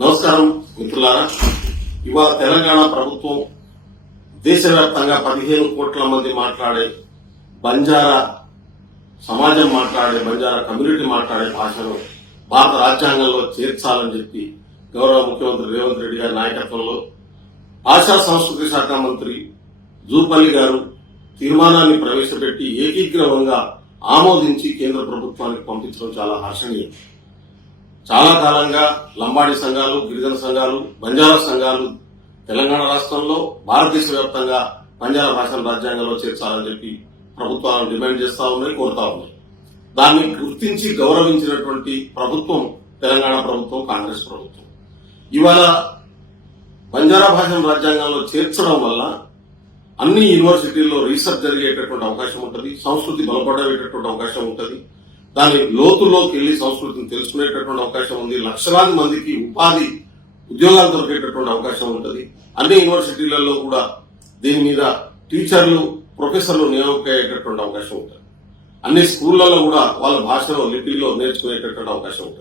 నమస్కారం మిత్రులారా. ఇవాళ తెలంగాణ ప్రభుత్వం దేశవ్యాప్తంగా 15 కోట్ల మంది మాట్లాడే బంజారా సమాజం మాట్లాడే బంజారా కమ్యూనిటీ మాట్లాడే భాషను భారత రాజ్యాంగంలో చేర్చాలని చెప్పి గౌరవ ముఖ్యమంత్రి రేవంత్ రెడ్డి గారి నాయకత్వంలో భాషా సంస్కృతి శాఖ మంత్రి జూపల్లి గారు తీర్మానాన్ని ప్రవేశపెట్టి ఏకీగ్రవంగా ఆమోదించి కేంద్ర ప్రభుత్వానికి పంపించడం చాలా హర్షణీయం. చాలా కాలంగా లంబాడి సంఘాలు, గిరిజన సంఘాలు, బంజారా సంఘాలు తెలంగాణ రాష్ట్రంలో భారతదేశ వ్యాప్తంగా బంజారా భాషను రాజ్యాంగంలో చేర్చాలని చెప్పి ప్రభుత్వాలను డిమాండ్ చేస్తా ఉన్నాయి, కోరుతా ఉన్నాయి. దాన్ని గుర్తించి గౌరవించినటువంటి ప్రభుత్వం తెలంగాణ ప్రభుత్వం, కాంగ్రెస్ ప్రభుత్వం. ఇవాళ బంజారా భాషను రాజ్యాంగంలో చేర్చడం వల్ల అన్ని యూనివర్సిటీల్లో రీసెర్చ్ జరిగేటటువంటి అవకాశం ఉంటుంది, సంస్కృతి బలపడేటటువంటి అవకాశం ఉంటుంది, దాని లోతుల్లోకి వెళ్లి సంస్కృతిని తెలుసుకునేటటువంటి అవకాశం ఉంది, లక్షలాది మందికి ఉపాధి ఉద్యోగాలు దొరికేటటువంటి అవకాశం ఉంటుంది. అన్ని యూనివర్సిటీలలో కూడా దీని మీద టీచర్లు, ప్రొఫెసర్లు నియామకయ్యేటటువంటి అవకాశం ఉంటుంది. అన్ని స్కూళ్లలో కూడా వాళ్ళ భాషలో, లిపిలో నేర్చుకునేటటువంటి అవకాశం ఉంటుంది.